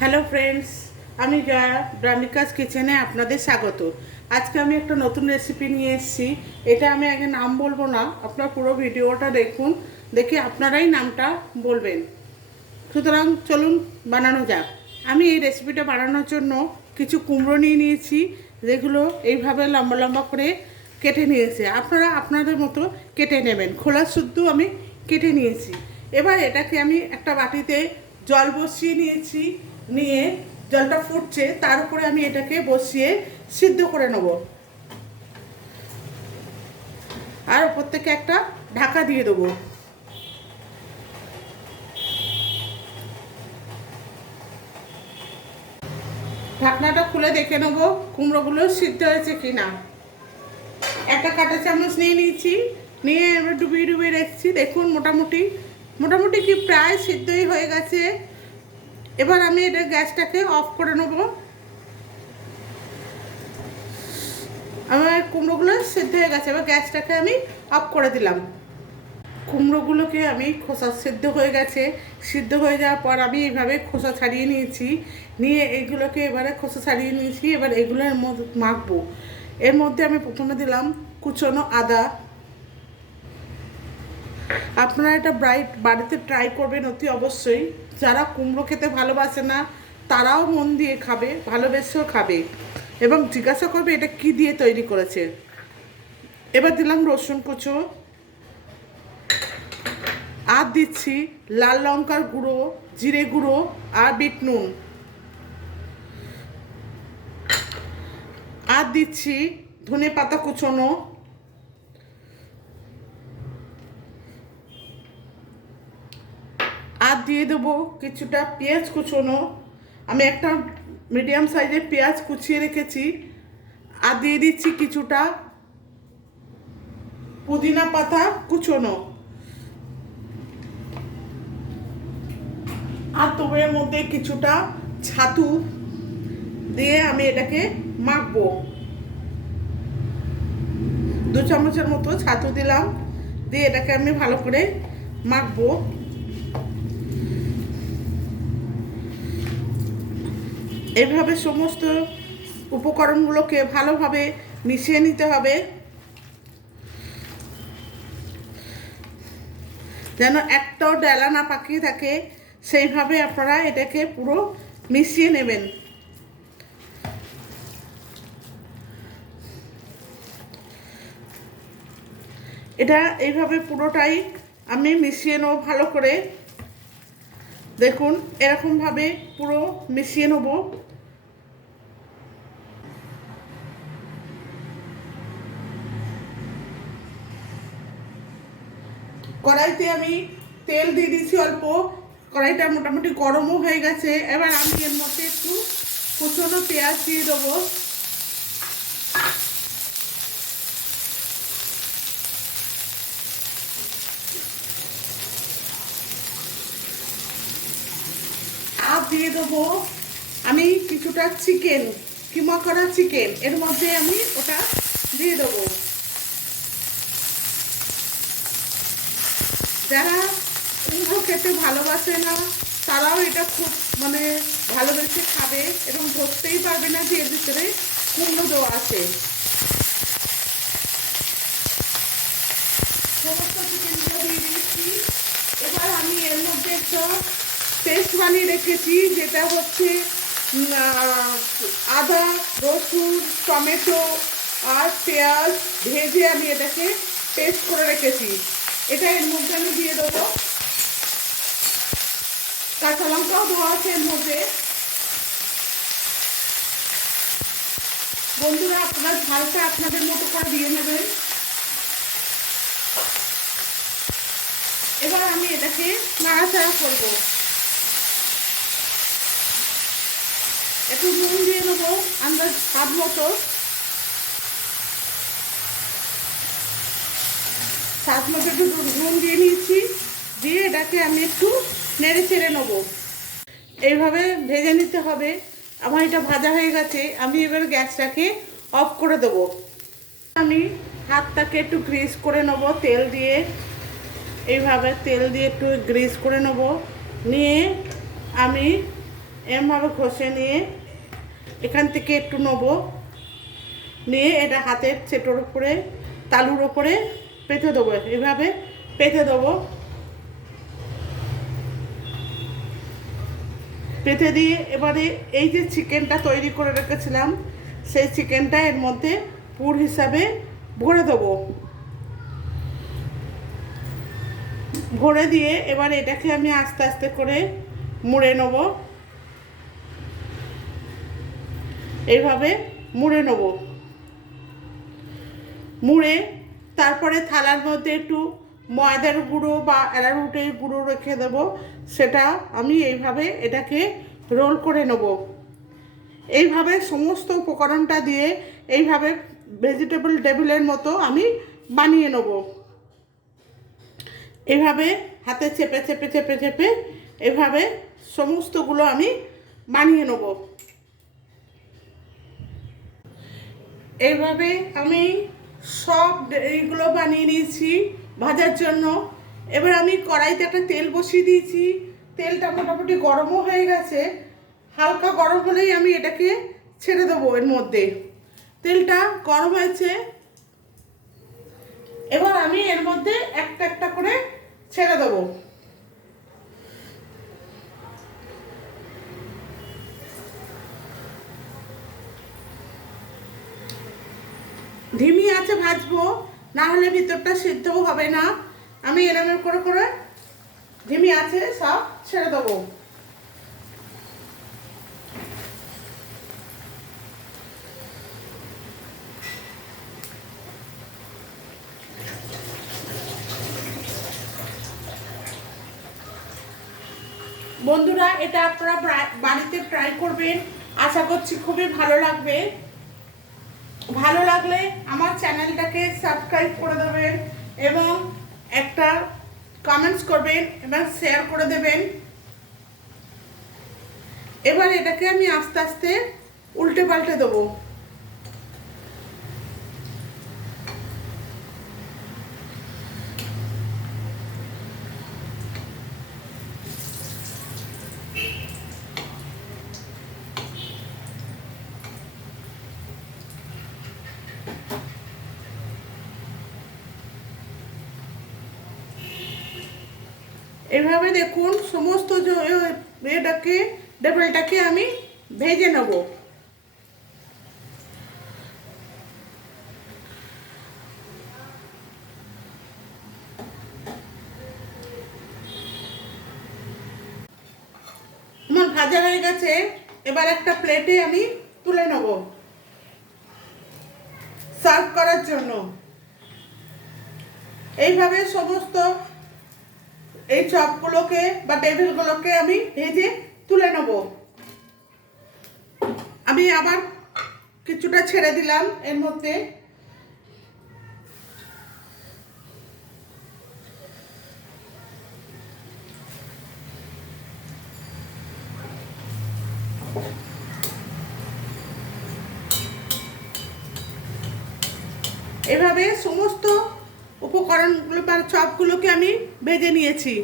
Hello friends, আমি জয়া ব্রামিকাস কিচেনে আপনাদের স্বাগত। আজকে আমি একটা নতুন রেসিপি নিয়ে এসেছি। এটা আমি আগে নাম বলবো না, আপনারা পুরো ভিডিওটা দেখুন, দেখে আপনারাই নামটা বলবেন। সুতরাং চলুন বানানো যাক। আমি এই রেসিপিটা বানানোর জন্য কিছু কুমড়ো নিয়ে নিয়েছি, যেগুলো এইভাবে লম্বা লম্বা করে কেটে নিয়েছি। আপনারা আপনাদের মতো কেটে নেবেন। খোলা শুদ্ধ আমি কেটে নিয়েছি। এবার এটাকে আমি একটা বাটিতে জল বসিয়ে নিয়েছি, নিয়ে জলটা ফুটছে, তার উপরে আমি এটাকে বসিয়ে সিদ্ধ করে নেব। আর ওপর থেকে একটা ঢাকা দিয়ে দেবো। ঢাকনাটা খুলে দেখে নেবো কুমড়োগুলো সিদ্ধ হয়েছে কিনা। একটা কাঁটা চামচ নিয়ে নিয়েছি, নিয়ে এবার ডুবিয়ে ডুবিয়ে রেখেছি। দেখুন মোটামুটি মোটামুটি কি প্রায় সিদ্ধই হয়ে গেছে। এবার আমি এটা গ্যাসটাকে অফ করে নেব। আমার কুমড়োগুলো সিদ্ধ হয়ে গেছে, এবার গ্যাসটাকে আমি অফ করে দিলাম। কুমড়োগুলোকে আমি খোসা সিদ্ধ হয়ে গেছে, সিদ্ধ হয়ে যাওয়ার পর আমি এইভাবে খোসা ছাড়িয়ে নিয়েছি, নিয়ে এইগুলোকে এবারে খোসা ছাড়িয়ে নিয়েছি। এবার এগুলো এর মধ্যে মাখবো। এর মধ্যে আমি প্রথমে দিলাম কুচনো আদা। আপনারা এটা বাড়িতে ট্রাই করবেন অতি অবশ্যই। যারা কুমড়ো খেতে ভালোবাসে না তারাও মন দিয়ে খাবে, ভালোবেসেও খাবে এবং জিজ্ঞাসা করবে এটা কি দিয়ে তৈরি করেছে। এবার দিলাম রসুন কুচো, আর দিচ্ছি লাল লঙ্কার গুঁড়ো, জিরে গুঁড়ো আর বিট নুন। আর দিচ্ছি ধনে পাতা কুচোনো, আর দিয়ে দেবো কিছুটা পেঁয়াজ কুচোনো। আমি একটা মিডিয়াম সাইজের পেঁয়াজ কুচিয়ে রেখেছি। আর দিয়ে দিচ্ছি কিছুটা পুদিনা পাতা কুচোনো। আর তবের মধ্যে কিছুটা ছাতু দিয়ে আমি এটাকে মাখবো। 2 চামচের মতো ছাতু দিলাম, দিয়ে এটাকে আমি ভালো করে মাখবো। এইভাবে সমস্ত উপকরণগুলোকে ভালোভাবে মিশিয়ে নিতে হবে, যেন একটাও ডালা না পাকিয়ে থাকে। সেইভাবে আপনারা এটাকে পুরো মিশিয়ে নেবেন। এটা এইভাবে পুরোটাই আমি মিশিয়ে নেব ভালো করে। দেখুন এরকমভাবে পুরো মিশিয়ে নেব। কড়াইতে আমি তেল দিয়ে দিয়েছি অল্প। কড়াইটা মোটামুটি গরমও হয়ে গেছে। এবার আমি এর মধ্যে একটু কুচনো পেঁয়াজ দিয়ে দেবো। আর দিয়ে দেবো আমি কিছুটা চিকেন, কিমা করা চিকেন, এর মধ্যে আমি ওটা দিয়ে দেবো। যারা কুমড়ো খেতে ভালোবাসে না তারাও এটা খুব ভালোবেসে খাবে এবং ধরতেই পারবে না যে এর ভিতরে কুমড়ো দেওয়া আছে। সমস্ত চিকেনগুলো দিয়ে দিয়েছি। এবার আমি এর মধ্যে একটা পেস্ট বানিয়ে রেখেছি, যেটা হচ্ছে আদা, রসুন, টমেটো আর পেঁয়াজ ভেজে আমি এটাকে পেস্ট করে রেখেছি। এটা এর মধ্যে আমি দিয়ে দেবো। কাঁচা লঙ্কাও দেওয়া আছে এর মধ্যে। বন্ধুরা আপনার ঝালটা আপনাদের মতো করে দিয়ে নেবেন। এবার আমি এটাকে নাড়াচাড়া করব। একটু নুন দিয়ে নেবো আন্দাজ স্বাদ মতো। স্বাদ মতো একটু নুন দিয়ে নিয়েছি, দিয়ে এটাকে আমি একটু নেড়ে চেড়ে নেবো। এইভাবে ভেজে নিতে হবে। আমার এটা ভাজা হয়ে গেছে, আমি এবার গ্যাসটাকে অফ করে দেবো। আমি হাতটাকে একটু গ্রিস করে নেবো তেল দিয়ে। এইভাবে তেল দিয়ে একটু গ্রিস করে নেবো, নিয়ে আমি এমভাবে ঘষে নিয়ে এখান থেকে একটু নেব, নিয়ে এটা হাতের চেটোর উপরে তালুর ওপরে পেতে দেবো, এভাবে পেতে দেবো। পেতে দিয়ে এবারে এই যে চিকেনটা তৈরি করে রেখেছিলাম সেই চিকেনটা এর মধ্যে পুর হিসাবে ভরে দেবো। ভরে দিয়ে এবার এটাকে আমি আস্তে আস্তে করে মুড়ে নেব, এইভাবে মুড়ে নেব। মুড়ে তারপরে থালার মধ্যে একটু ময়দার গুঁড়ো বা অ্যারারুটের গুঁড়ো রেখে দেব, সেটা আমি এইভাবে এটাকে রোল করে নেব। এইভাবে সমস্ত উপকরণটা দিয়ে এইভাবে ভেজিটেবল টেবিলের মতো আমি বানিয়ে নেব। এইভাবে হাতে চেপে চেপে চেপে চেপে এভাবে সমস্তগুলো আমি বানিয়ে নেব। এইভাবে আমি সব এইগুলো বানিয়ে নিয়েছি ভাজার জন্য। এবার আমি কড়াইতে একটা তেল বসিয়ে দিয়েছি, তেলটা মোটামুটি গরমও হয়ে গেছে। হালকা গরম হলেই আমি এটাকে ছেড়ে দেবো এর মধ্যে। তেলটা গরম হয়েছে, এবার আমি এর মধ্যে একটা একটা করে ছেড়ে দেবো। ধিমি আছে ভাজবো, না হলে ভিতরটা সিদ্ধও হবে না। আমি এরকম করে করে ধিমি আছে সব ছেড়ে দেবো। বন্ধুরা, এটা আপনারা বাড়িতে ট্রাই করবেন, আশা করছি খুবই ভালো লাগবে। ভালো লাগলে আমার চ্যানেলটাকে সাবস্ক্রাইব করে দেবেন এবং একটা কমেন্টস করবেন এবং শেয়ার করে দেবেন। এবার এটাকে আমি আস্তে আস্তে উল্টে পাল্টে দেবো। এভাবে দেখুন সমস্ত এটাকে ডেবলটাকে আমি ভেজে নেব। আমার ভাজা হয়ে গেছে, এবার একটা প্লেটে আমি তুলে নেব সার্ভ করার জন্য। এইভাবে সমস্ত এই চপগুলোকে বা টেবিলগুলোকে আমি ভেজে তুলে নেব। আমি আবার কিছুটা ছেড়ে দিলাম এর মধ্যে। এভাবে সমস্ত উপকরণগুলো বা চপগুলোকে আমি ভেজে নিয়েছি।